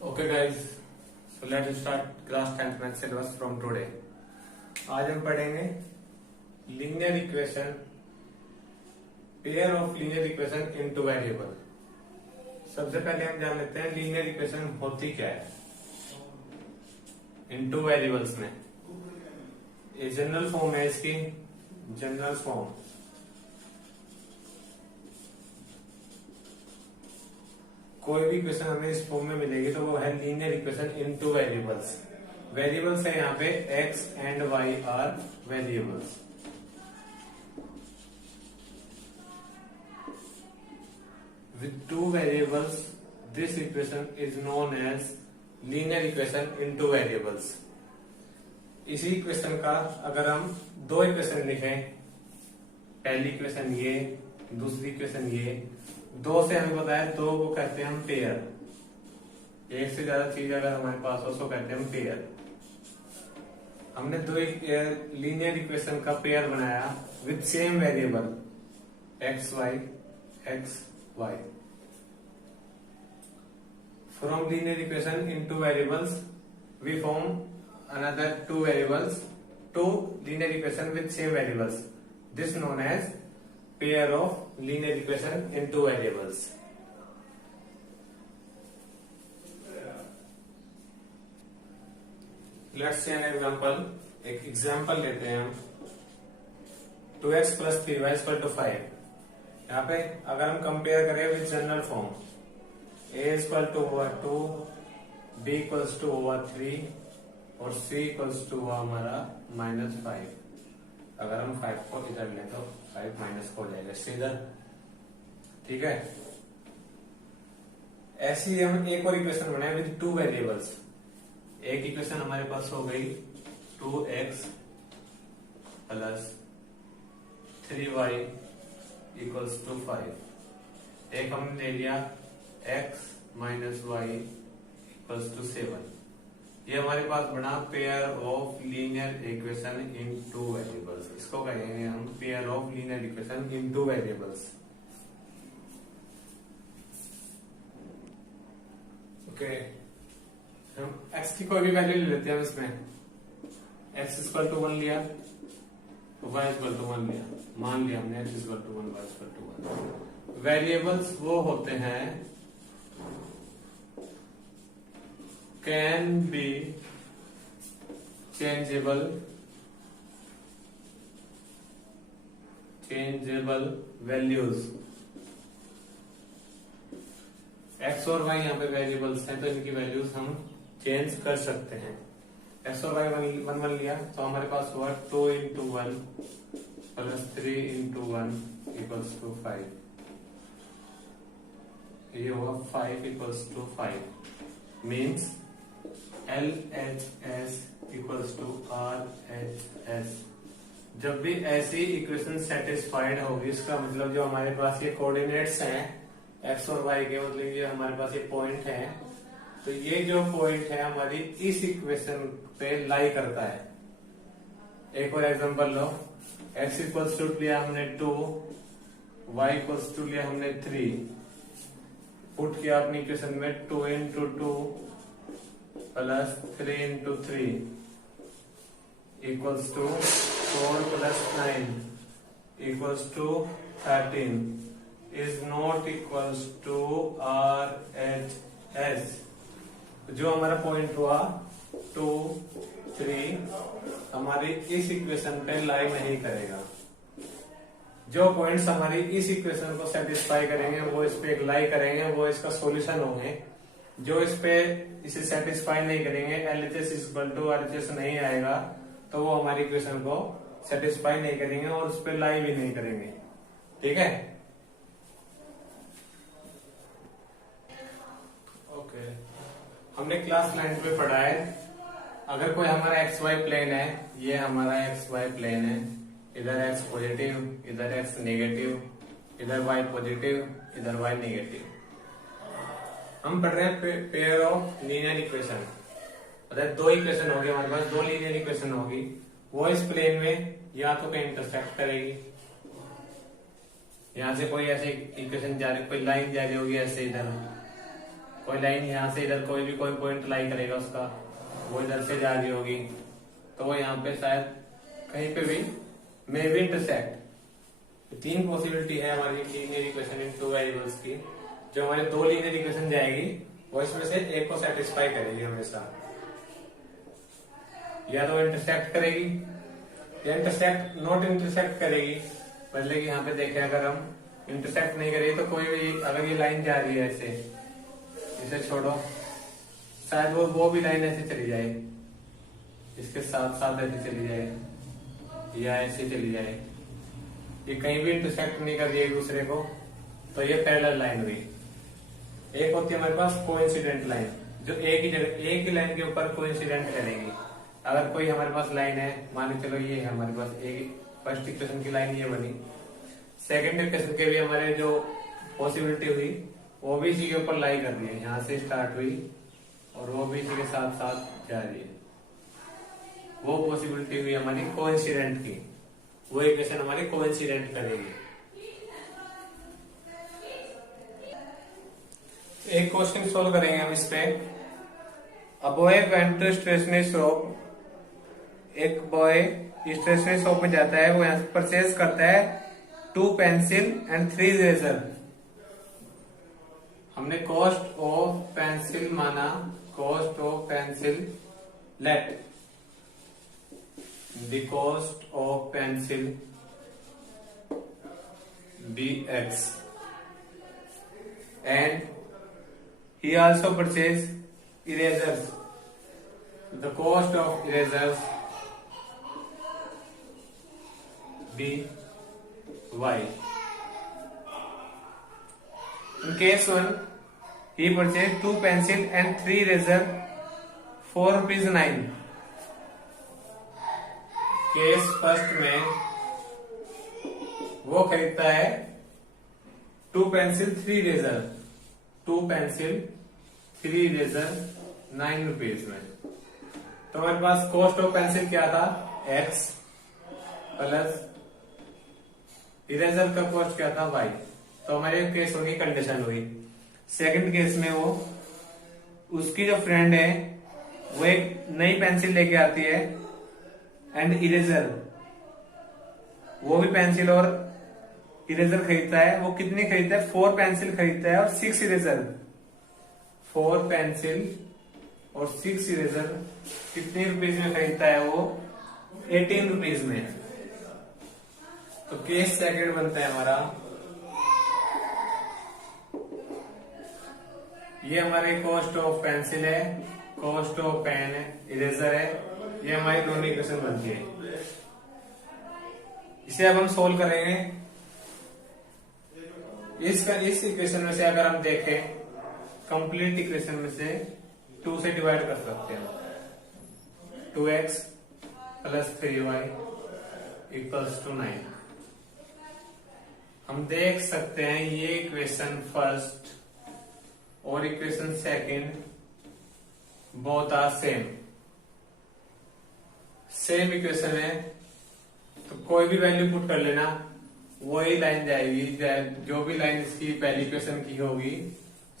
Okay guys, so let's start class 10th math syllabus from today. आज हम पढ़ेंगे linear equation, pair of linear equation into variable. सबसे पहले हम जान लेते हैं लीनियर इक्वेशन होती क्या है इनटू वेरिएबल्स में। ये जनरल फॉर्म है इसकी, जनरल फॉर्म। कोई भी इक्वेशन हमें इस फॉर्म में मिलेगी तो वो है linear equation into variables. Variables है यहाँ पे x and y are variables. With two variables this equation is known as linear equation into variables. इसी इक्वेशन का अगर हम दो इक्वेशन लिखें, पहली इक्वेशन ये, दूसरी इक्वेशन ये, दो से हमें पता है दो को कहते हैं हम पेयर। एक से ज्यादा चीज अगर हमारे पास हो उसको कहते हैं हम पेयर। हमने दो लीनियर इक्वेशन का पेयर बनाया with same variable x y. From linear equation into variables we form another two variables, two linear equation with same variables. This known as pair of linear equation into variables. Let's see an example. एक example लेते हैं हम। 2x plus 3y is equal to 5। यहाँ पे अगर हम compare करें with general form, a is equal to over 2, b equals to over 3 और c इक्वल्स टू हुआ हमारा -5। अगर हम 5 को इधर लें तो 5 माइनस हो जाएगा सीधा, ठीक है। ऐसी ही हम एक और इक्वेशन बनाए विद टू वेरिएबल्स। एक इक्वेशन हमारे पास हो गई 2x plus 3y equals to 5। एक हमने ले लिया x minus y equals to 7। ये हमारे पास बना pair of linear equation in two variables. इसको कहेंगे हम pair of linear equation in two variables. Okay, हम x की कोई भी वैल्यू ले लेते हैं हम इसमें। x इक्वल टू 1 लिया तो y इक्वल टू 1 लिया, मान लिया हमने x equal to 1 y equal to 1। Variables वो होते हैं can be changeable values। x और y यहाँ पे वेरिएबल्स हैं तो इनकी वैल्यूज हम चेंज कर सकते हैं। x और y 1 लिया तो हमारे पास हुआ 2 into 1 plus 3 into 1 equals to 5। ये हुआ 5 equals to 5 means LHS equals to RHS। जब भी ऐसी इक्वेशन सेटिस्फाइड होगी, इसका मतलब जो हमारे पास ये कोऑर्डिनेट्स हैं x और y के, मतलब ये हमारे पास ये पॉइंट है, तो ये जो पॉइंट है हमारी इस इक्वेशन पे लाई करता है। एक और एग्जांपल लो, x इक्वल्स टू लिया हमने 2, y इक्वल्स टू लिया हमने 3। पुट किया अपनी इक्वेशन में 2 into 2 plus 3 into 3 equals to 4 plus 9 equals to 13 is not equals to RHS। जो हमारा पॉइंट हुआ 2, 3 हमारी इस इक्वेशन पे लाई नहीं करेगा। जो पॉइंट्स हमारी इस इक्वेशन को सेटिस्फाई करेंगे वो इस पे लाई करेंगे, वो इसका सॉल्यूशन होंगे। जो इस पे इसे सेटिस्फाई नहीं करेंगे, LHS इक्वल टू RHS नहीं आएगा, तो वो हमारी इक्वेशन को सेटिस्फाई नहीं करेंगे और उस पे लाई भी नहीं करेंगे, ठीक है। ओके, हमने क्लास 9 पे पढ़ा है अगर कोई हमारा XY प्लेन है, ये हमारा XY प्लेन है, इधर x पॉजिटिव, इधर x नेगेटिव, इधर y पॉजिटिव, इधर y नेगेटिव। हम पढ़ रहे हैं पेयर ऑफ लीनियर इक्वेशन। अगर दो इक्वेशन होगी हमारे पास, दो लीनियर इक्वेशन होगी, वो इस प्लेन में या तो कहीं इंटरसेक्ट करेगी, यहां से कोई ऐसे इक्वेशन जा रही, कोई लाइन जा रही होगी ऐसे इधर, कोई लाइन यहाँ से इधर कोई पॉइंट लाई करेगा उसका, वो इधर से जा रही होगी, तो वो यहाँ पे शायद कहीं पे भी मे बी इंटरसेक्ट। तीन पॉसिबिलिटी है हमारी linear equation in two variables की। जो हमारे दो लीनियर इक्वेशन जाएगी वो इसमें से एक को सेटिस्फाई करेगी हमेशा, या तो इंटरसेक्ट करेगी या इंटरसेक्ट नॉट इंटरसेक्ट करेगी। मतलब कि यहाँ पे देखें, अगर हम इंटरसेक्ट नहीं करेगी तो कोई भी, अगर ये लाइन जा रही है ऐसे, इसे छोड़ो, शायद वो भी लाइन ऐसे चली जाए, इसके साथ साथ ऐसे चली जाए या ऐसे चली जाए, ये कहीं भी इंटरसेक्ट नहीं कर रही है एक दूसरे को, तो ये पैरेलल लाइन हुई। एक होती है हमारे पास कोइंसिडेंट लाइन, जो एक ही जगह एक ही लाइन के ऊपर कोइंसिडेंट करेंगी। अगर कोई हमारे पास लाइन है, मान लो चलो ये है हमारे पास, एक फर्स्ट इक्वेशन की लाइन ये बनी, सेकंड इक्वेशन के भी हमारे जो पॉसिबिलिटी हुई वो भी इसी के ऊपर लाई कर रही है, यहाँ से स्टार्ट हुई और वो भी इसी के साथ साथ जा रही है। वो पॉसिबिलिटी हुई हमारी कोइंसिडेंट की, वो इक्वेशन हमारी कोइंसिडेंट करेगी। एक क्वेश्चन सोल्व करेंगे हम इस पे। A boy went to stationery shop, एक बॉय स्टेशनरी शॉप में जाता है, वो यहाँ से परचेज करता है 2 पेंसिल एंड 3 इरेजर। हमने कॉस्ट ऑफ पेंसिल माना, cost of pencil, let the cost of pencil be x, and he also purchased erasers. The cost of erasers be y. In case 1, he purchased 2 pencil and 3 eraser for ₹9. Case first में वो खरीदता है 2 pencil 3 eraser, 2 pencil 3 eraser 9 rupees में। तो हमारे पास cost of pencil क्या था, x, plus eraser का कॉस्ट क्या था, y। तो हमारे केस होगी, कंडीशन हुई। सेकंड केस में वो, उसकी जो फ्रेंड है वो एक नई पेंसिल लेके आती है एंड इरेजर, वो भी पेंसिल और इरेजर खरीदता है। वो कितनी खरीदता है, 4 पेंसिल खरीदता है और 6 इरेजर। 4 पेंसिल और 6 इरेजर कितने रुपीज में खरीदता है वो, 18 रुपीज में। तो केस सेकंड बनता है हमारा, ये हमारे कॉस्ट ऑफ पेंसिल है, कॉस्ट ऑफ पेन है, इरेजर है, ये हमारी दोनों इक्वेशन बनती है। इसे अब हम सोल्व करेंगे। इस इक्वेशन में से अगर हम देखें, कंप्लीट इक्वेशन में से 2 से डिवाइड कर सकते हैं। 2x plus 3y equals to 9। हम देख सकते हैं ये इक्वेशन फर्स्ट और equation second both are same equation है, तो कोई भी वैल्यू पुट कर लेना, वही लाइन जाएगी। जो भी लाइन इसकी पहली इक्वेशन की होगी,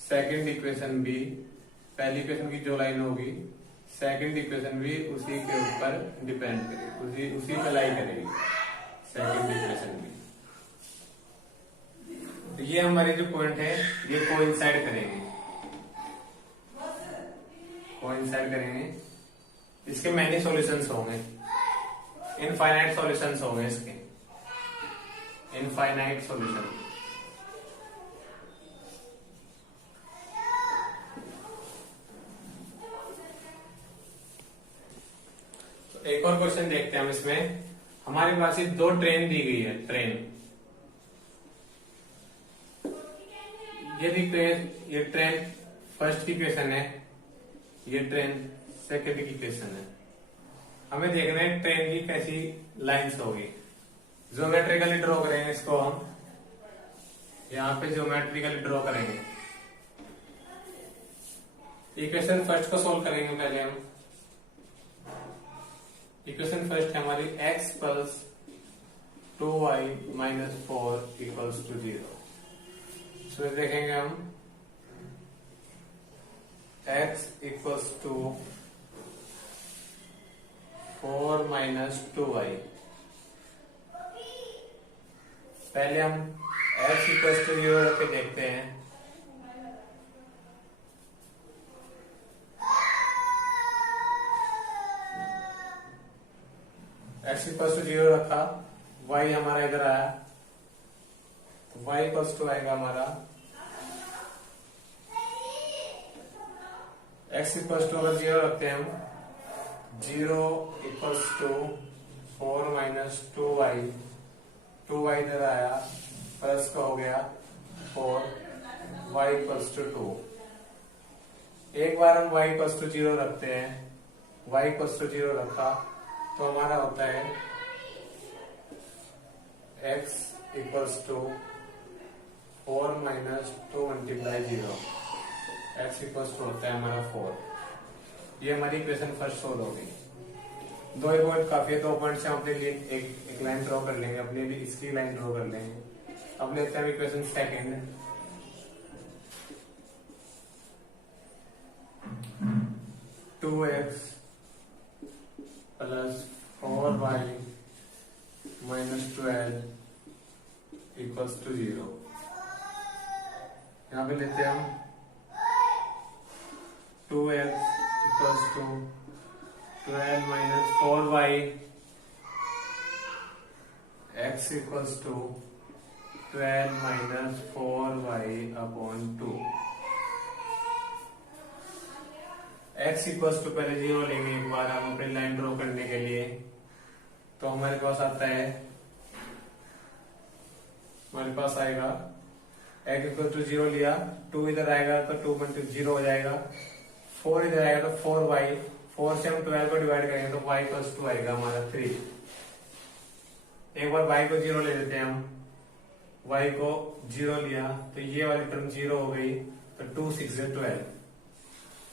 सेकंड इक्वेशन भी, पहली इक्वेशन की जो लाइन होगी सेकंड इक्वेशन भी उसी के ऊपर डिपेंड करेगी, उसी पे लाई करेगी सेकंड इक्वेशन भी। तो ये हमारे जो पॉइंट है ये कोइंसाइड करेंगे, कोइंसाइड करेंगे। इसके मैनी सॉल्यूशंस होंगे, इनफाइनाइट सॉल्यूशंस होंगे इसके, इनफाइनाइट सॉल्यूशन। तो एक और क्वेश्चन देखते हैं हम इसमें। हमारे पास ये 2 ट्रेन दी गई है, ट्रेन, ये ट्रेन फर्स्ट की इक्वेशन है, ये ट्रेन सेकंड की इक्वेशन है। हमें देखना है ट्रेन की कैसी लाइंस होगी। ज्योमेट्रिकली ड्रॉ करेंगे इसको हम, यहाँ पे ज्योमेट्रिकली ड्रॉ करेंगे। इक्वेशन फर्स्ट को सोल्व करेंगे पहले हम। इक्वेशन फर्स्ट है हमारी x plus 2y minus 4 equals to 0। इसमें देखेंगे हम x equals to 4 minus 2y। पहले हम x इक्वल्स टू 0 रख के देखते हैं। x इक्वल्स टू 0 रखा, y हमारा इधर आया, तो y इक्वल्स टू आएगा हमारा x इक्वल्स टू, अगर 0 रखते हैं हम, 0 equals to 4 minus 2y, 2y इधर आया, प्लस का हो गया 4, y इक्वल्स टू 2। एक बार हम y इक्वल्स टू 0 रखते हैं, y इक्वल्स टू 0 रखा तो हमारा होता है x equals to 4 minus 2 multiply 0, x equals to होता है हमारा 4। ये हमारी इक्वेशन फर्स्ट सोल्व हो गई। 2 पॉइंट काफी है, 2 पॉइंट से हम अपने लिए एक लाइन ड्रॉ कर लेंगे, अपने लिए इसकी लाइन ड्रॉ कर लेंगे। अब लेते हैं equation second. Two x plus 4y minus 12 equals to 0। यहाँ पे लेते हैं हम 2x equals to 12 minus 4y, x equals to 12 minus 4y upon 2। x equals to पहले 0 लेंगे एक बार हम अपनी लाइन ड्रॉ करने के लिए, तो हमारे पास आता है, हमारे पास आएगा x इक्वल टू 0 लिया, 2 इधर आएगा तो 2 × 0 हो जाएगा, 4 इधर आएगा तो 4y, 4 से हम 12 को डिवाइड करेंगे तो y इक्वल्स टू आएगा हमारा 3। एक बार y को 0 ले लेते हैं हम, y को 0 लिया तो ये वाली टर्म 0 हो गई, तो 2 6 12।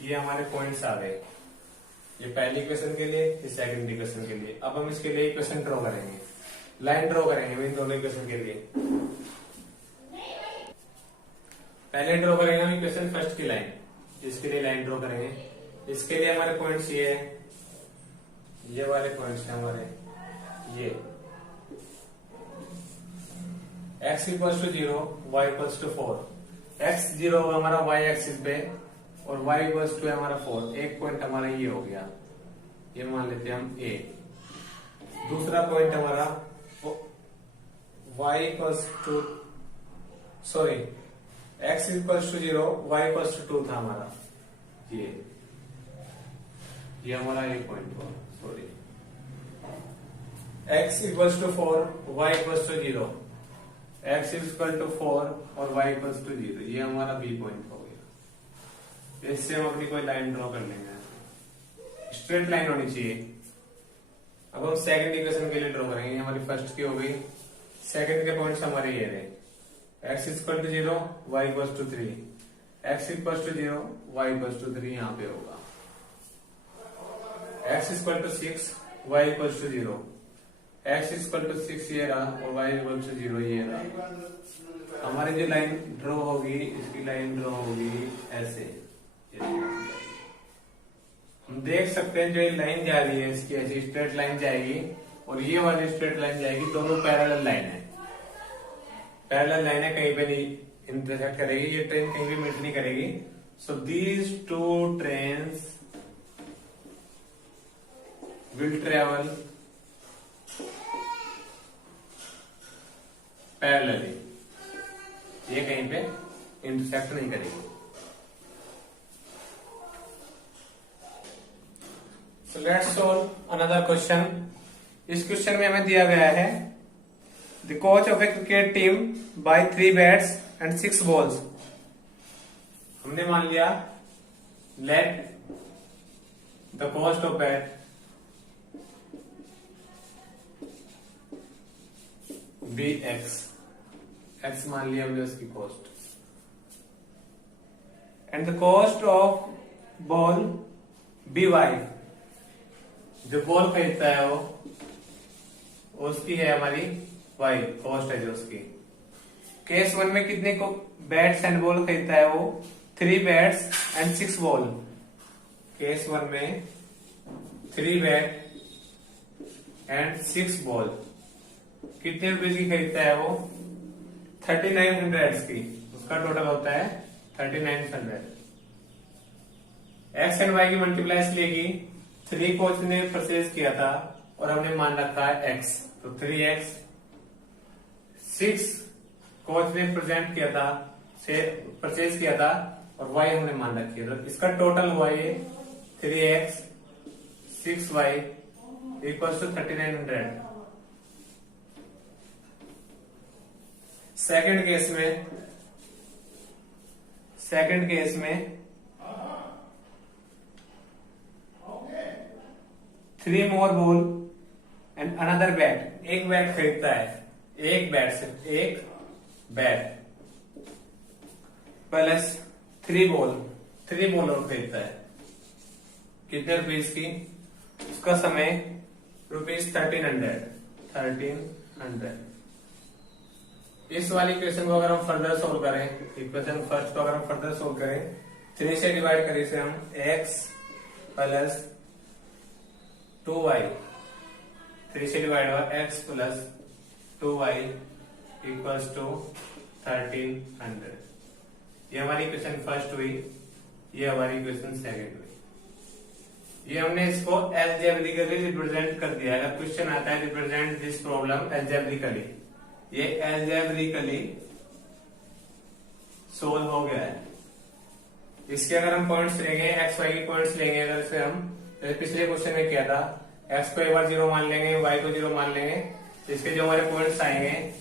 ये हमारे पॉइंट्स आ गए, ये पहली इक्वेशन के लिए, ये सेकंड इक्वेशन के लिए। अब हम इसके लिए इक्वेशन ड्रॉ करेंगे, लाइन ड्रॉ करेंगे इन दोनों इक्वेशन के लिए। पहले ड्रॉ करेंगे हम इक्वेशन फर्स्ट की लाइन, इसके लिए लाइन ड्रॉ करेंगे। इसके लिए हमारे पॉइंट्स ये है, ये वाले पॉइंट्स हैं हमारे, ये x equals to 0, y equals to 4। x 0 होगा हमारा y एक्सिस पे और y इक्वल्स टू है हमारा 4। एक पॉइंट हमारा ये हो गया, ये मान लेते हैं हम a। दूसरा पॉइंट हमारा y equals to, sorry, x equals to 0, y equals to 2 था हमारा, ये हमारा एक पॉइंट हुआ, sorry. x equals to 4, y equals to 0, x equal to 4 और y इक्वल्स टू 0, ये हमारा बी पॉइंट हो गया। इससे हम अपनी कोई लाइन ड्रॉ कर लेंगे, स्ट्रेट लाइन होनी चाहिए। अब हम सेकंड इक्वेशन के लिए ड्रॉ करेंगे, हमारी फर्स्ट की हो गई, सेकंड के पॉइंट्स हमारे ये रहे, x equal to 0, y equals to 3, x equals to 0, y equals to 3 यहाँ पे होगा, x equal to 6, y equals to 0, x equal to 6 ये रहा और y इक्वल्स टू 0 ये रहा। हमारी जो लाइन ड्रॉ होगी, इसकी लाइन ड्रॉ होगी ऐसे, हम देख सकते हैं जो ये लाइन जा रही है इसकी ऐसी स्ट्रेट लाइन जाएगी और ये वाली स्ट्रेट लाइन जाएगी, दोनों पैरेलल लाइन है, पैरेलल लाइन है, कहीं पे नहीं इंटरसेक्ट करेगी, ये ट्रेन कहीं भी मीट नहीं करेगी। So these two trains will travel parallelly, ये कहीं पे इंटरसेक्ट नहीं करेगी। So let's solve another question. इस क्वेश्चन में हमें दिया गया है the coach of a cricket team buy 3 bats and 6 balls. हमने मान लिया let the cost of bat be x. x मान लिया हमने उसकी cost and the cost of ball be y. जो बॉल खरीदता है वो उसकी है हमारी y, कॉस्ट है जो उसकी। केस 1 में कितने को बैट्स एंड बॉल खरीदता है वो 3 बैट्स एंड 6 बॉल। केस 1 में 3 बैट एंड 6 बॉल कितने रुपए की खरीदता है वो? 3900 की। उसका टोटल होता है 3900। एक्स एंड वाई की मल्टीप्लाई लेगी। 3 कोच ने परचेज किया था और हमने मान रखा है एक्स, तो 3x। 6 कोच ने प्रेजेंट किया था, से परचेज किया था और y हमने मान रखी है, तो इसका टोटल हुआ ये 3x 6y equals to 3900। Second case में 3 more ball and another bat. एक बैट खरीदता है, एक बैट, सिर्फ एक बैट प्लस 3 बॉल और खरीदता है। कितने रुपीज की? उसका समय ₹1300। इस वाली इक्वेशन को अगर हम फर्दर सोल्व करें, इक्वेशन फर्स्ट को अगर हम फर्दर सोल्व करें, 3 से डिवाइड करें इसे हम x प्लस 2y। 3 से डिवाइड हुआ x plus 2y equals to 1300। ये हमारी इक्वेशन फर्स्ट हुई, ये हमारी इक्वेशन सेकंड हुई। ये हमने इसको एल्जेब्रिकली रिप्रेजेंट कर दिया। अगर क्वेश्चन आता है रिप्रेजेंट दिस प्रॉब्लम एल्जेब्रिकली, ये एल्जेब्रिकली सोल्व हो गया है। इसके अगर हम पॉइंट्स लेंगे, एक्स वाई के पॉइंट्स लेंगे, अगर इसे हम पिछले क्वेश्चन में किया था, एक्स को एक बार 0 मान लेंगे, वाई को 0 मान लेंगे, इसके जो हमारे पॉइंट्स आएंगे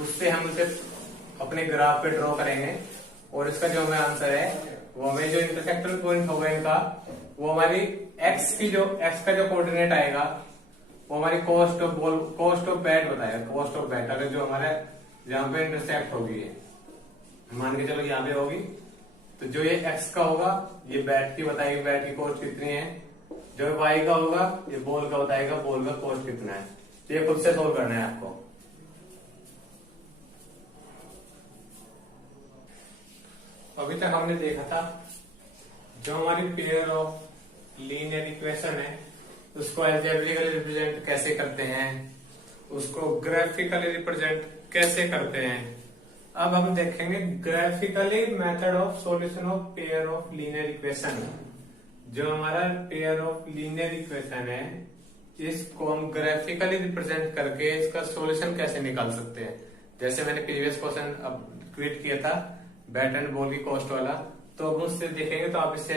उससे हम उसे अपने ग्राफ पे ड्रॉ करेंगे और इसका जो हमें आंसर है वो हमें जो इंटरसेक्टर पॉइंट होगा इनका, वो हमारी एक्स का जो कोऑर्डिनेट आएगा वो हमारी कॉस्ट ऑफ बैट बताएगा। कॉस्ट ऑफ बैट अगर जो हमारे जहां पे इंटरसेक्ट होगी, मान के चलो यहाँ पे होगी, तो जो ये एक्स का होगा ये बैट की बताएगी, बैट की कॉस्ट कितनी है। जो वाई का होगा ये बॉल का बताएगा, बॉल का कॉस्ट कितना है। तो ये खुद से सोल्व करना है आपको। अभी तक हमने देखा था जो हमारी पेयर ऑफ लीनियर इक्वेशन है उसको एल्जेब्रिकली रिप्रेजेंट कैसे करते हैं, उसको ग्राफिकली रिप्रेजेंट कैसे करते हैं। अब हम देखेंगे graphically method of solution of pair of linear equation. जो हमारा पेयर ऑफ लीनियर इक्वेशन है इसको हम ग्राफिकली रिप्रेजेंट करके इसका सॉल्यूशन कैसे निकाल सकते हैं। जैसे मैंने प्रीवियस क्वेश्चन अब क्रिएट किया था बैट एंड बॉल की कॉस्ट वाला, तो अब उससे देखेंगे तो आप इसे,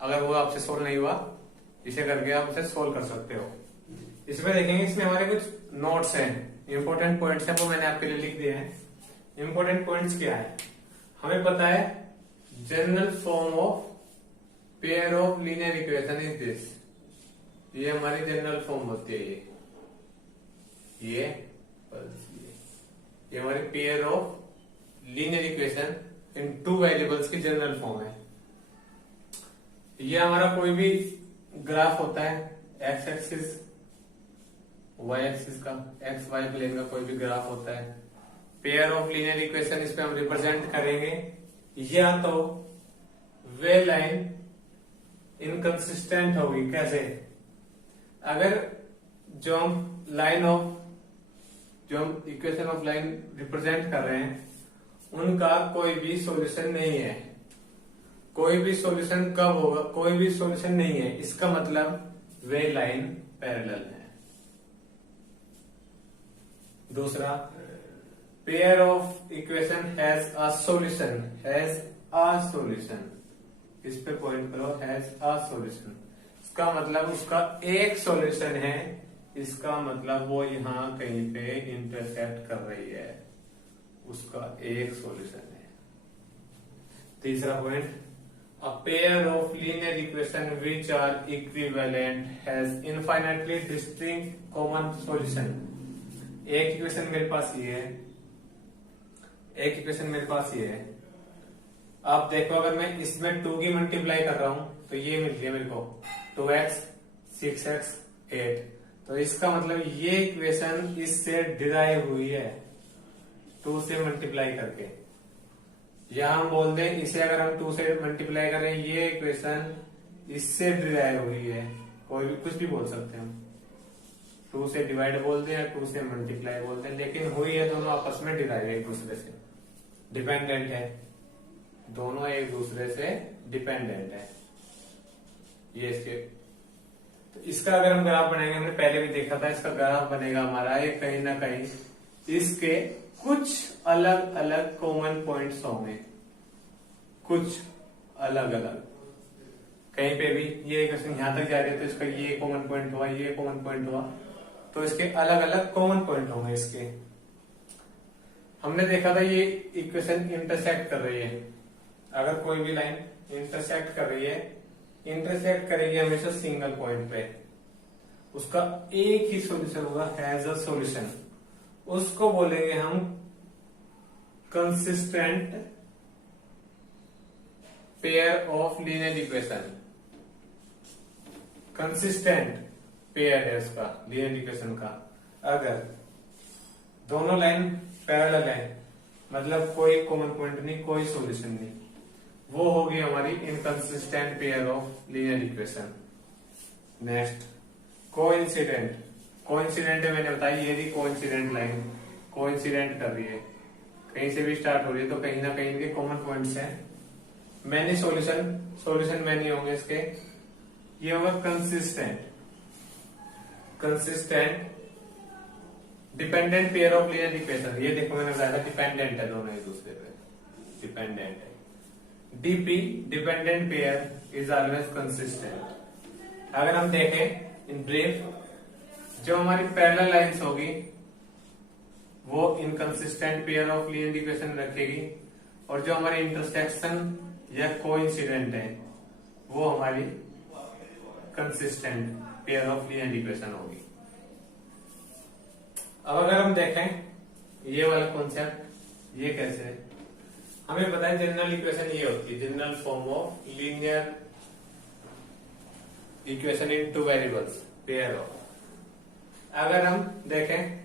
अगर वो आपसे सोल्व नहीं हुआ, इसे करके आप इसे सोल्व कर सकते हो। इसमें देखेंगे, इसमें हमारे कुछ नोट्स हैं, इंपॉर्टेंट पॉइंट्स हैं, वो मैंने आपके लिए लिख दिए हैं। इंपॉर्टेंट पॉइंट्स क्या है, हमें पता है general form of pair of linear equation is this. ये हमारी जनरल फॉर्म होती है, ये हमारी pair of linear equation in 2 variables की जनरल फॉर्म है। ये हमारा कोई भी ग्राफ होता है, एक्स एक्सिस वाई एक्सिस का, एक्स वाई प्लेन का कोई भी ग्राफ होता है, पेयर ऑफ लीनियर इक्वेशन इस पे हम रिप्रेजेंट करेंगे। या तो वे लाइन इनकंसिस्टेंट होगी, कैसे? अगर जो हम इक्वेशन ऑफ लाइन रिप्रेजेंट कर रहे हैं उनका कोई भी सॉल्यूशन नहीं है। कोई भी सॉल्यूशन कब होगा? कोई भी सॉल्यूशन नहीं है, इसका मतलब वे लाइन पैरेलल है। दूसरा, pair of equation has a solution, इस पे पॉइंट करो, हैज अ सॉल्यूशन, इसका मतलब उसका एक सॉल्यूशन है, इसका मतलब वो यहां कहीं पे इंटरसेक्ट कर रही है, उसका एक सॉल्यूशन है। तीसरा point, a pair of linear equation which are equivalent has infinitely distinct common solution। एक इक्वेशन मेरे पास ये है, एक इक्वेशन मेरे पास ये है। आप देखो, अगर मैं इसमें 2 की मल्टीप्लाई कर रहा हूं तो ये मिल गया मेरे को 2x 6x 8। तो इसका मतलब ये इक्वेशन इससे डिराइव हुई है 2 से मल्टीप्लाई करके। या हम बोल दें इसे अगर हम 2 से मल्टीप्लाई करें, ये इक्वेशन इससे डिराइव हुई है, कोई भी कुछ भी बोल सकते हैं हम, 2 से डिवाइड बोल दें या 2 से मल्टीप्लाई बोल दें, लेकिन हुई है दोनों आपस में डिराइव, एक दूसरे से डिपेंडेंट है, दोनों एक दूसरे से डिपेंडेंट है। ये इसके, तो इसका अगर हम ग्राफ बनाएंगे, हमने पहले भी देखा था, इसका ग्राफ बनेगा हमारा ये कहीं ना कहीं इसके कुछ अलग अलग कॉमन पॉइंट्स होंगे, कुछ अलग अलग, कहीं पे भी ये इक्वेशन यहां तक जा रही है तो इसका ये कॉमन पॉइंट हुआ, ये कॉमन पॉइंट हुआ, तो इसके अलग अलग कॉमन पॉइंट होंगे इसके। हमने देखा था ये इक्वेशन इंटरसेक्ट कर रही है, अगर कोई भी लाइन इंटरसेक्ट कर रही है, इंटरसेक्ट करेगी हमेशा सिंगल पॉइंट पे, उसका एक ही सॉल्यूशन होगा, हैज अ सॉल्यूशन, उसको बोलेंगे हम consistent pair of linear equation. Consistent pair है उसका लीनियर इक्वेशन का, अगर दोनों लाइन पैरेलल है, मतलब कोई कॉमन पॉइंट नहीं, कोई सॉल्यूशन नहीं, वो होगी हमारी inconsistent pair of linear equation. Next coincident, coincident है, मैंने बताया ये भी कोइंसिडेंट लाइन कोइंसिडेंट कर रही है, कहीं से भी स्टार्ट हो रही है तो कहीं ना कहीं इनके कॉमन पॉइंट्स हैं। मैनी सॉल्यूशन मैनी होंगे इसके, ये होगा consistent, consistent dependent pair of linear equation. ये देखो मैंने बताया था डिपेंडेंट है, दोनों एक दूसरे पे डिपेंडेंट है। DP dependent pair is always consistent. अगर हम देखें इन ब्रीफ, जो हमारी पैरेलल लाइंस होगी वो inconsistent pair of linear equation रखेगी, और जो हमारे इंटरसेक्शन या कोइंसिडेंट है वो हमारी consistent pair of linear equation होगी। अब अगर हम देखें ये वाला कॉन्सेप्ट, ये कैसे है, हमें पता है जनरल इक्वेशन ये होती है, general form of linear equation in two variables pair of. अगर हम देखें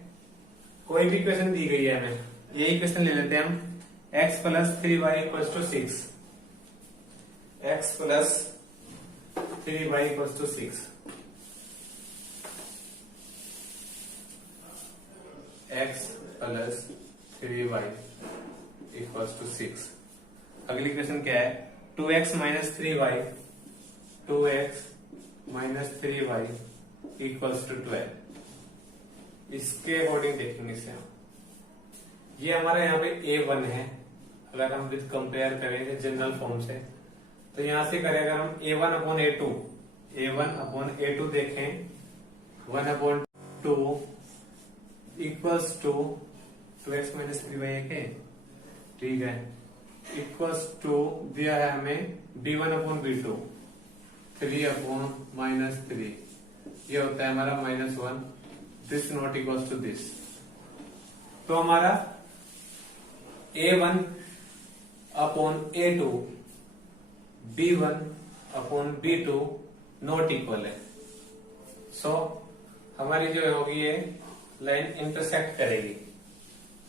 कोई भी इक्वेशन दी गई है हमें, ये इक्वेशन ले लेते हैं हम, x plus 3y equals to 6, x plus 3y equals to 6, x plus 3y equals to 6। अगली इक्वेशन क्या है, 2x minus 3y, 2x minus 3y equals to 12। इसके अकॉर्डिंग देखेंगे इसे हम, ये हमारा यहाँ पे a1 है, अगर हम विद कंपेयर करेंगे जनरल फॉर्म से, तो यहां से करें अगर हम a1 upon a2, a1 upon a2 देखें, 1 upon 2 equals to 2x minus 3y है, ठीक है, इक्वल्स टू दिया है हमें b1 upon b2, 3 upon minus 3, ये होता है हमारा -1, this not equals to this. तो हमारा a1 upon a2 b1 upon b2 not equal है। सो हमारी जो होगी ये लाइन इंटरसेक्ट करेगी,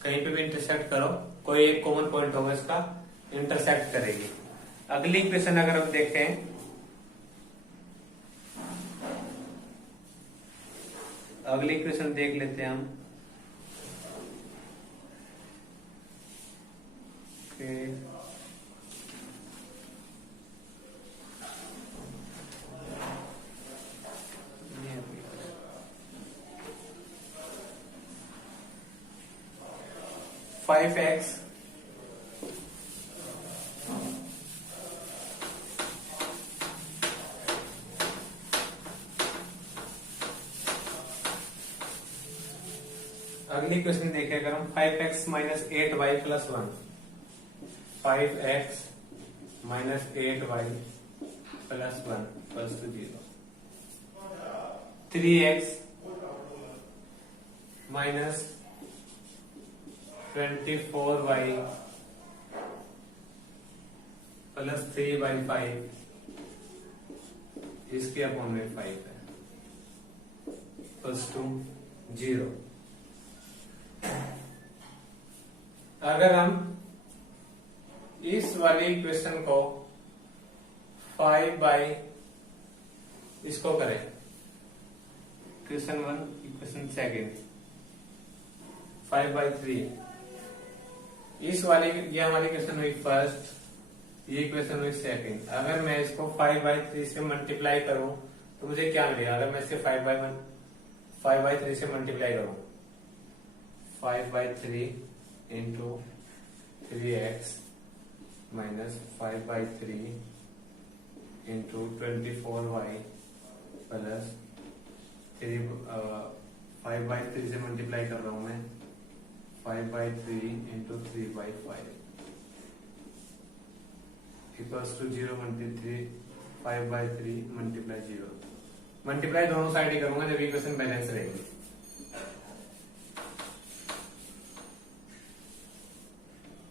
कहीं पे भी इंटरसेक्ट करो, कोई एक कॉमन पॉइंट होगा इसका, इंटरसेक्ट करेगी। अगली इक्वेशन अगर हम देखें, अगली इक्वेशन देख लेते हैं हम, फाइव एक्स अगली क्वेश्चन देखें अगर हम, 5x minus 8y plus 1, 5x minus 8y plus 1 plus two 0, 3x minus 24y plus 3/5, इसके अपॉन में 5 है, प्लस टू 0। अगर हम इस वाली इक्वेशन को 5 बाई इसको करें इक्वेशन 1 इक्वेशन सेकेंड 5/3 इस वाली ये हमारी इक्वेशन हुई फर्स्ट, ये इक्वेशन हुई सेकेंड। अगर मैं इसको 5/3 से मल्टीप्लाई करूं तो मुझे क्या मिलेगा? अगर मैं इसे 5/3 से मल्टीप्लाई करूं 5/3 into 3x minus 5/3 into 24y plus 5/3 से मल्टीप्लाई कर रहा हूं मैं 5/3 into 3/5 equals to 0 multiply 5/3 multiply 0। Multiply दोनों साइड ही करूंगा जब इक्वेशन बैलेंस रहेगी।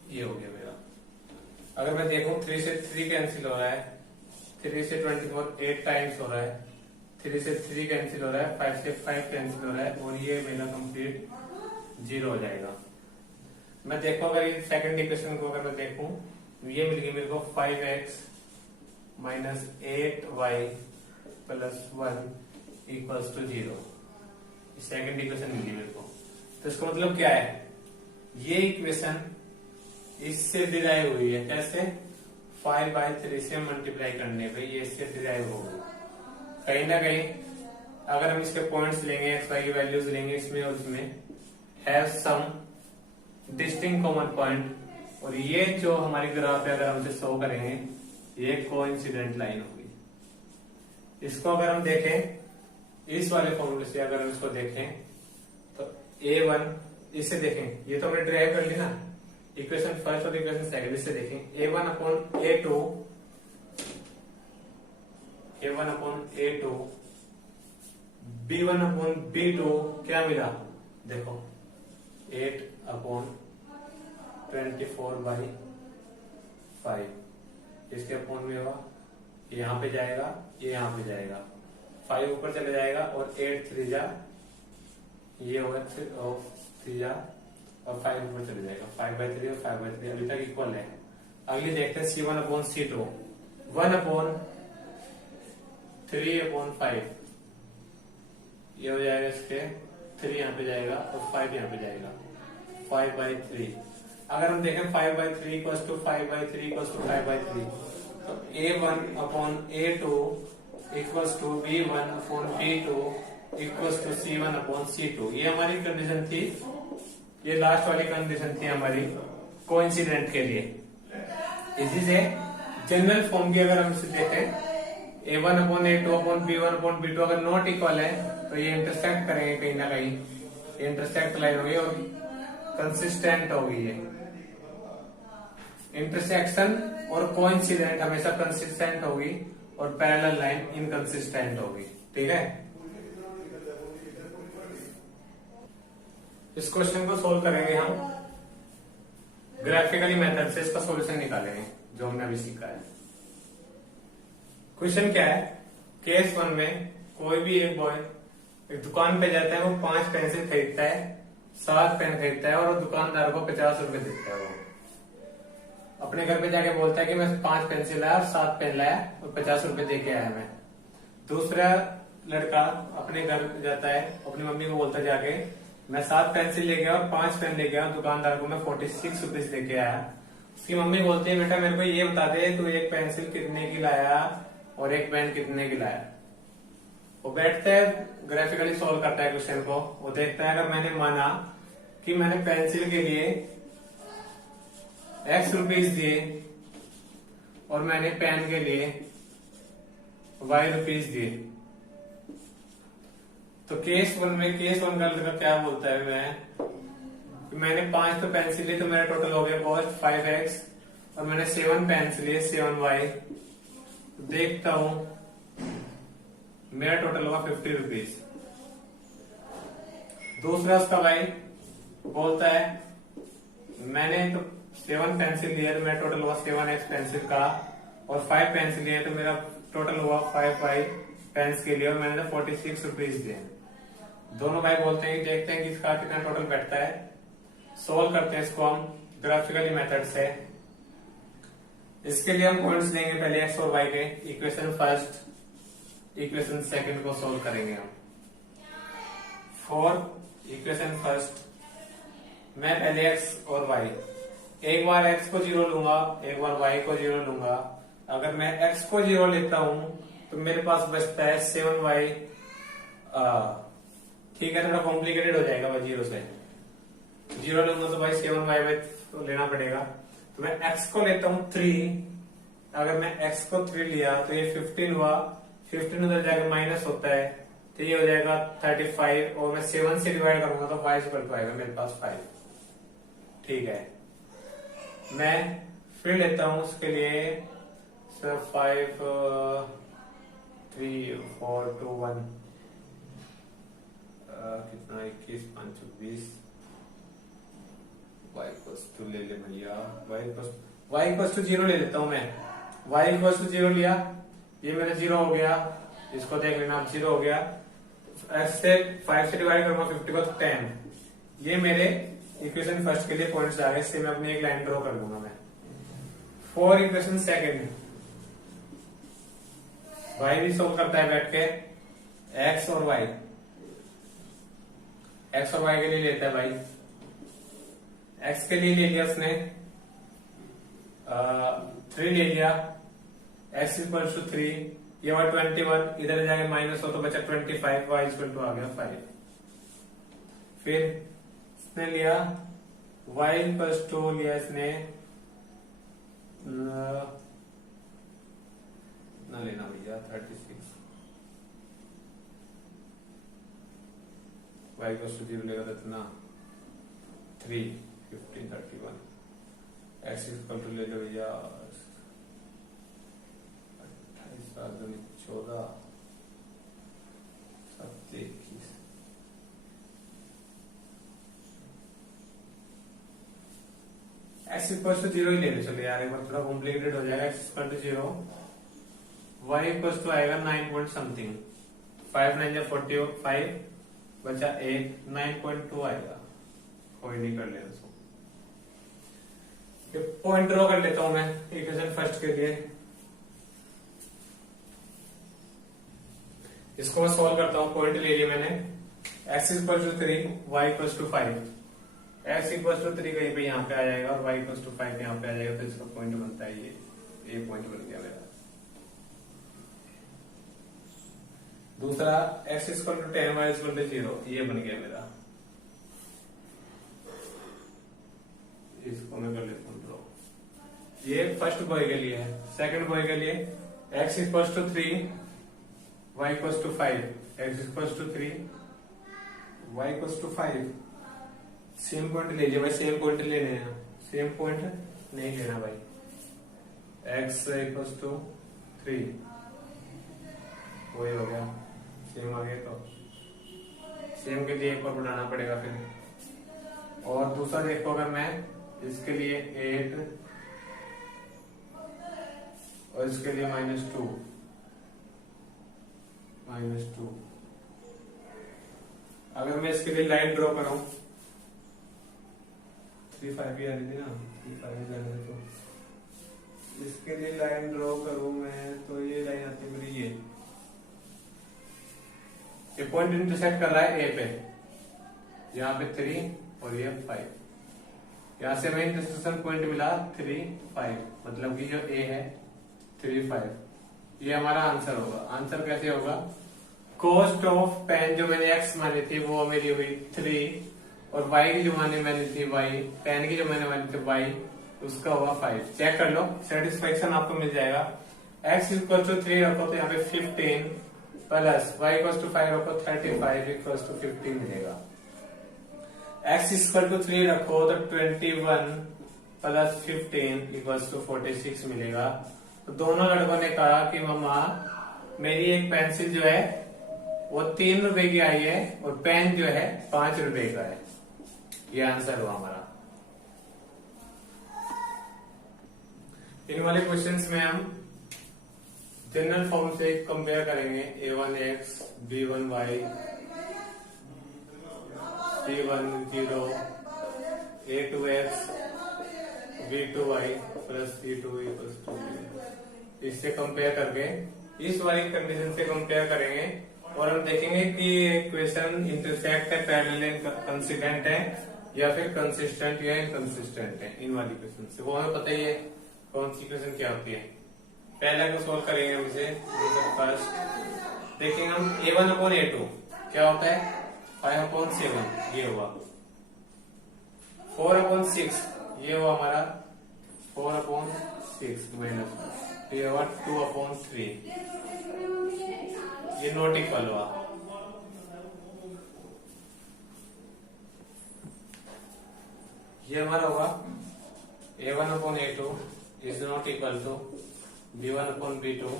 ये हो गया मेरा। अगर मैं देखूं 3 से 3 कैंसिल हो रहा है, 3 से 24 8 टाइम्स हो रहा है, 3 से 3 कैंसिल हो रहा है, 5 से 5 कैंसिल हो रहा है और ये मेरा कंप्लीट 0 हो जाएगा। मैं देखो अगर ये सेकंड इक्वेशन को अगर मैं देखूं ये मिल गई मेरे को 5x minus 8y plus 1 equals to 0। Second equation मिली मेरे को। तो इसका मतलब क्या है? ये इक्वेशन इससे डिराइव हुई है। कैसे? 5/3 से मल्टीप्लाई करने पे ये इससे डिराइव हो गई। कहीं ना कहीं अगर हम इसके पॉइंट्स लेंगे, एक्स वाई की वैल्यूज लेंगे इसमें और इसमें, have some distinct common point, और ये जो हमारी ग्राफ पे अगर हम इसे शो करेंगे ये कोइंसिडेंट लाइन होगी। इसको अगर हम देखें इस वाले फॉर्मूले से, अगर हम इसको देखें तो A1 इससे देखें, ये तो हमने ड्राइव कर ली ना इक्वेशन फर्स्ट और इक्वेशन सेकंड। इससे देखें A1 upon A2 B1 upon B2 क्या मिला? देखो 8/24/5 इसके अपॉन में होगा, यहाँ पे जाएगा, ये यहाँ पे जाएगा, 5 ऊपर चले जाएगा और 8 3 जा, ये होगा 3 जा और 5 ऊपर चले जाएगा। 5/3 और 5/3 अभी तक इक्वल है। अगली देखते हैं C1 अपॉन C2 1/3/5 ये हो जाएगा, इसके 3 यहाँ पे जाएगा और 5 यहाँ पे जाएगा, 5/3। अगर हम देखें 5/3 इक्वल्स टू 5/3 इक्वल्स टू 5/3 तो A1 upon A2 equals to B1 upon B2 equals to C1 upon C2। ये हमारी कंडीशन थी, ये लास्ट वाली कंडीशन थी हमारी कोइंसिडेंट के लिए। इसी से जनरल फॉर्म भी अगर हम इसे देखें A1 upon A2 upon B1 upon B2 अगर नॉट इक्वल है तो ये इंटरसेक्ट करेंगे कहीं ना कहीं, ये इंटरसेक्ट लाइन होगी और कंसिस्टेंट होगी। ये इंटरसेक्शन और कोइंसिडेंट हमेशा कंसिस्टेंट होगी और पैरेलल लाइन इनकंसिस्टेंट होगी। ठीक है, इस क्वेश्चन को सोल्व करेंगे हम ग्राफिकली मेथड से, इसका सॉल्यूशन निकालेंगे जो हमने अभी सीखा है। क्वेश्चन क्या है? केस 1 में कोई भी एक बॉय एक दुकान पे जाता है, वो 5 पेंसिल खरीदता है, 7 पेन खरीदता है और दुकानदार को 50 रुपए देता है। वो अपने घर पे जाके बोलता है कि मैं 5 पेंसिल लाया और 7 पेन लाया और 50 रुपए दे के आया मैं। दूसरा लड़का अपने घर जाता है, अपनी मम्मी को बोलता है जाके मैं 7 पेंसिल लेके आया और 5 पेन लेके आया, दुकानदार को मैं 46 रुपीज देके आया। उसकी मम्मी बोलती है बेटा मेरे को ये बता दे तू एक पेंसिल कितने की लाया और एक पेन कितने की लाया। वो बैठता है, ग्राफिकली सॉल्व करता है क्वेश्चन को। वो देखता है अगर मैंने माना कि मैंने पेंसिल के लिए X रुपीज दिए और मैंने पेन के लिए Y रुपीज दिए, तो केस 1 का लड़का क्या बोलता है मैंने 5 तो पेंसिल ली तो मेरा टोटल हो गया कॉस्ट 5x और मैंने 7 पेंसिल लिए 7y। देखता हूं मेरा टोटल होगा 50 रुपीज। दूसरा उसका भाई बोलता है मैंने तो 7 पेंसिल लिए तो मेरा टोटल हुआ 7x पेंसिल का और 5 पेंसिल लिए तो मेरा टोटल हुआ 5y पेंस के लिए और मैंने तो 46 रुपीज दिए। दोनों भाई बोलते हैं कि देखते हैं कि इसका कितना टोटल बैठता है। सोल्व करते हैं इसको हम ग्राफिकली मेथड से। इसके लिए हम पॉइंट्स देंगे पहले एक्स और वाई के। इक्वेशन फर्स्ट, इक्वेशन सेकंड को सोल्व करेंगे हम। फॉर इक्वेशन फर्स्ट मैं पहले एक्स और वाई, एक बार एक्स को 0 लूंगा, एक बार वाई को 0 लूंगा। अगर मैं एक्स को 0 लेता हूं तो मेरे पास बचता है 7y। ठीक है, थोड़ा कॉम्प्लिकेटेड हो जाएगा भाई, 0 से 0 लूंगा तो भाई 7y तो लेना पड़ेगा। तो मैं x को लेता हूं 3। अगर मैं x को 3 लिया तो ये 15 हुआ, 15 उधर जाके माइनस होता है तो ये हो जाएगा 35, और मैं 7 से डिवाइड करूंगा तो y इक्वल टू आएगा मेरे पास 5। ठीक है, मैं फिर लेता हूं उसके लिए 5 3 4 2 1 कितना 21 5 20 y इक्वल्स टू ले ले भैया, y इक्वल्स टू 0 ले लेता हूं मैं। y इक्वल्स टू 0 लिया, ये मेरा 0 हो गया, इसको देख लेना आप 0 हो गया। x से 5 से डिवाइड करूंगा 50 को तो 10। ये मेरे इक्वेशन फर्स्ट के लिए पॉइंट्स आ गए, इससे मैं अपनी एक लाइन ड्रॉ कर लूंगा मैं। फॉर इक्वेशन सेकंड y भी सोल्व करता है बैठ के, x और y, x और y के लिए लेता है भाई। x के लिए ले लिया उसने 3 ले लिया, x इक्वल टू 3, ये हुआ 21, इधर जाके माइनस हो तो बचा 25, y इक्वल टू आ गया 5। फिर इसने लिया y इक्वल टू लिया इसने ना लेना भैया 36, y इक्वल टू 0 लेगा तो इतना 3 15 31, x इक्वल टू ले लो भैया 28 14 7 21, x इक्वल टू 0 ही ले लो। चलो यार एक बार थोड़ा कॉम्प्लिकेटेड हो जाएगा। x equal to 0, y equal to आएगा 9 पॉइंट समथिंग, 5 9 जा 45 बचा 8, 9.2 आएगा। कोई नहीं, कर लेना उसको। पॉइंट ड्रॉ कर लेता हूं मैं इक्वेशन फर्स्ट के लिए। इसको मैं सॉल्व करता हूं। पॉइंट ले लिया मैंने, x equal to 3, y equal to 5। x equal to 3 कहीं पे यहाँ पे आ जाएगा और y इक्वल टू 5 यहाँ पे आ जाएगा, तो इसका पॉइंट बनता है ये पॉइंट बन गया मेरा। दूसरा x equal to 10, y equal to 0, ये बन गया मेरा। इसको मैं कर लेता हूँ ड्रॉ। ये फर्स्ट बॉय के लिए है। सेकंड बॉय के लिए x equal to 3, y equal to 5, x equal to 3, y equal to 5। Same point ले लिया भाई, सेम पॉइंट लेने हैं, सेम पॉइंट नहीं लेना भाई। x इक्वल टू 3 वही हो गया, सेम आ गया तो सेम के लिए एक और बनाना पड़ेगा फिर। और दूसरा देखो, अगर मैं इसके लिए 8 और इसके लिए -2, अगर मैं इसके लिए लाइन ड्रॉ करूं 3 5 ही आ रही थी ना, 3 5 जाने तो इसके लिए लाइन ड्रॉ करूं मैं तो ये लाइन आती है मेरी, ये पॉइंट इंटरसेक्ट कर रहा है ए पे, यहाँ पे 3 और ये 5। यहाँ से हमें इंटरसेक्शन पॉइंट मिला 3 5, मतलब कि जो ए है 3 5, ये हमारा आंसर होगा। आंसर कैसे होगा? कॉस्ट ऑफ पेन जो मैंने x मानी थी वो मेरी हुई 3, और y की जो मैंने थी y, पेन की जो मैंने मानी थी y, उसका हुआ 5। चेक कर लो, सेटिस्फेक्शन आपको मिल जाएगा। x इक्वल टू 3 रखो तो यहाँ पे 15 प्लस y इक्वल टू 5 रखो 35 इक्वल टू 15 मिलेगा। x इक्वल टू 3 रखो तो 21 प्लस 15 इक्वल टू 46 मिलेगा। तो दोनों लड़कों ने कहा कि मम्मा मेरी एक पेंसिल जो है वो 3 रुपए की आई है और पेन जो है 5 रुपए का है। ये आंसर हुआ हमारा। इन वाले क्वेश्चंस में हम जनरल फॉर्म से कंपेयर करेंगे a1x b1y c10 a2x b2y plus c2 equals to, इससे कंपेयर करके इस वाली कंडीशन से कंपेयर करेंगे और हम देखेंगे कि इक्वेशन इंटरसेक्ट है, पैरेलल कंसिस्टेंट है या फिर कंसिस्टेंट या इनकंसिस्टेंट है। इन वाली इक्वेशन से वो हमें पता ही है कौन सी इक्वेशन क्या होती है। पहला को सोल्व करेंगे हम इसे। फर्स्ट देखेंगे हम a1/a2 क्या होता है 5/7 ये हुआ, 4/6 ये हुआ हमारा 4/6 माइनस ये हुआ 2/3, ये नॉट इक्वल हुआ। ये हमारा हुआ a1/a2 is not equal to b1/b2।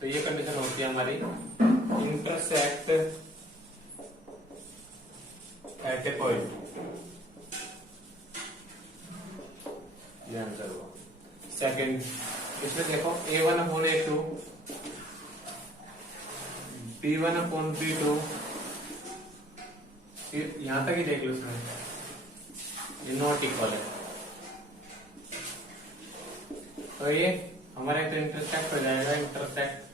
तो ये कंडीशन होती है हमारी इंटरसेक्ट एट ए पॉइंट, ये आंसर हुआ। सेकंड इसमें देखो a1/a2 b1/b2, यहां तक ही देख लो, इसमें ये नॉट इक्वल है। तो ये हमारा एक इंटरसेक्ट हो जाएगा, इंटरसेक्ट।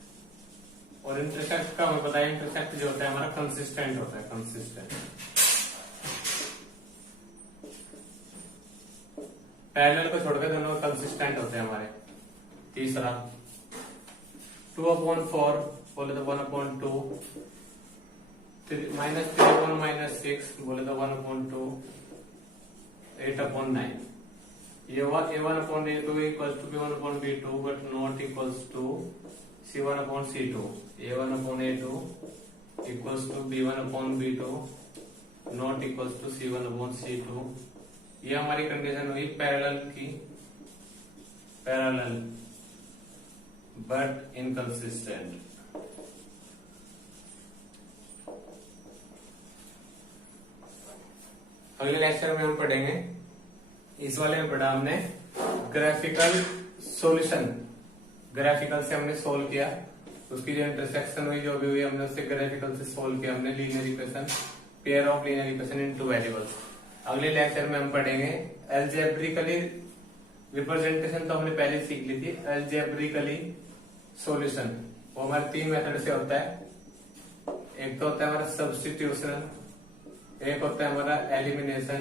और इंटरसेक्ट का हमें पता है इंटरसेक्ट जो होता है हमारा कंसिस्टेंट होता है, कंसिस्टेंट। पैरेलल को छोड़कर दोनों कंसिस्टेंट होते हैं हमारे। तीसरा 2/4 बोले तो 1/2, -3/-6 बोले तो 1/2, 8/9। ये हुआ a1/a2 equals to b1/b2 but not equals to c1/c2। a1/a2 equals to b1/b2 not equals to c1/c2। ये हमारी कंडीशन हुई पैरेलल की, पैरेलल बट इनकंसिस्टेंट। अगले लेक्चर में हम पढ़ेंगे, इस वाले में पढ़ा हमने ग्राफिकल सॉल्यूशन। ग्राफिकल से हमने सोल्व किया, उसकी जो इंटरसेक्शन हुई जो भी हुई हमने उससे ग्राफिकल से सोल्व किया हमने linear equation, pair of linear equation in two variables. अगले लेक्चर में हम पढ़ेंगे अलजेब्रिकली रिप्रेजेंटेशन, तो हमने पहले सीख ली थी। अलजेब्रिकली सॉल्यूशन वो हमारे 3 मेथड से होता है। एक तो होता है हमारा सब्स्टिट्यूशन, एक होता है हमारा एलिमिनेशन,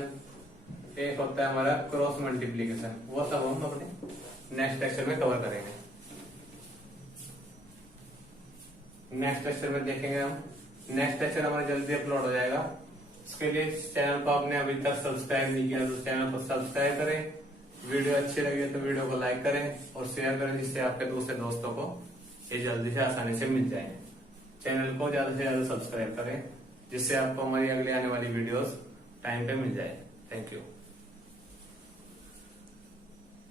एक होता है हमारा क्रॉस मल्टीप्लीकेशन। वो सब हम अपने नेक्स्ट लेक्चर में कवर करेंगे। नेक्स्ट लेक्चर में देखेंगे हम। नेक्स्ट लेक्चर हमारा जल्दी अपलोड हो जाएगा। उसके लिए चैनल को आपने अभी तक सब्सक्राइब नहीं किया तो चैनल को सब्सक्राइब करें। वीडियो अच्छी लगी तो वीडियो को लाइक करें और शेयर करें, जिससे आपके दूसरे दोस्तों को ये जल्दी से आसानी से मिल जाए। चैनल को ज्यादा से ज्यादा सब्सक्राइब करें, जिससे आपको हमारी अगली आने वाली वीडियोस टाइम पे मिल जाए। Thank you.